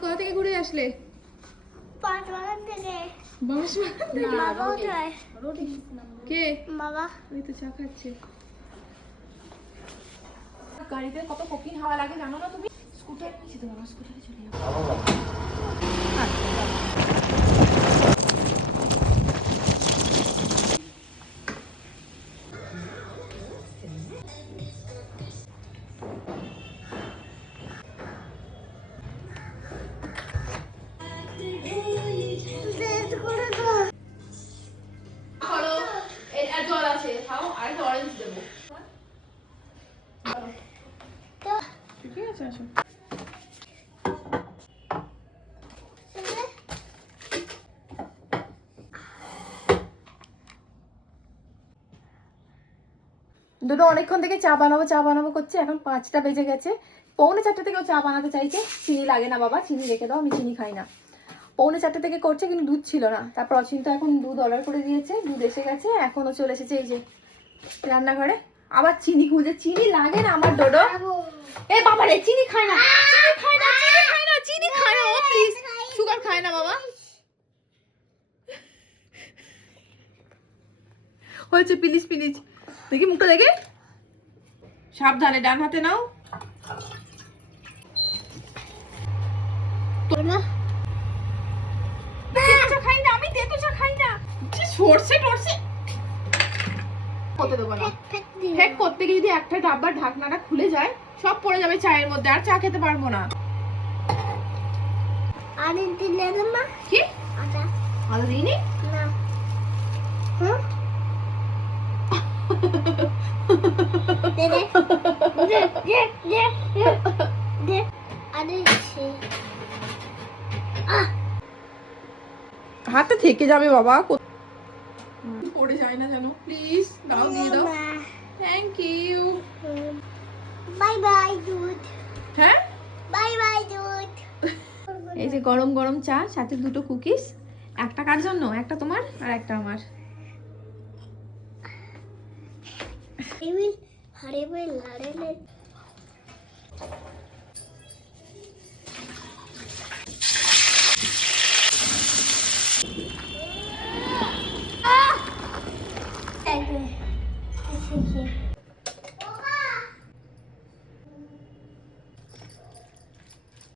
কোথা থেকে ঘুরে আসলে? থেকে। কে? বাবা। ওই তো চা খাচ্ছে। গাড়িতে কত কফিন হাওয়া লাগে জানো না তুমি? স্কুটার নিচে তো বাবা স্কুটারে চলে যাব দুটো অনেকক্ষণ থেকে চা বানাবো চা বানাবো করছে, এখন পাঁচটা বেজে গেছে। পৌনে চারটে থেকেও চা বানাতে চাইছে, চিনি লাগে না বাবা, চিনি রেখে দাও, আমি চিনি খাই না। পৌনে চারটে থেকে করছে, কিন্তু দুধ ছিল না। তারপর অচিন্ত এখন দুধ অর্ডার করে দিয়েছে, দুধ এসে গেছে, এখনও চলে এসেছে এই যে রান্নাঘরে। আবার চিনি খুঁজে, চিনি লাগে না আমার ডোডো। এ বাবা রে, চিনি খায় না হয়েছে দেখি দেখে। সাবধানে, ডান হাতে নাও। না তেতো চা খাই না আমি তেতো চা খাই না যে সরষে টরষে হতে দেবো না। ফেক করতে গিয়ে যদি একটা ডাব্বার ঢাকনাটা খুলে যায় সব পড়ে যাবে চায়ের মধ্যে আর চা খেতে পারব না। দিলে কি? আদা। দিইনি হুম হাতে থেকে যাবে বাবা পড়ে যায় না জানো প্লিজ দাও দিয়ে দাও থ্যাংক ইউ বাই বাই দুধ হ্যাঁ বাই বাই দুধ এই যে গরম গরম চা সাথে দুটো কুকিজ একটা কার জন্য? একটা তোমার আর একটা আমার। হরিবিল হরিবিল লড়ে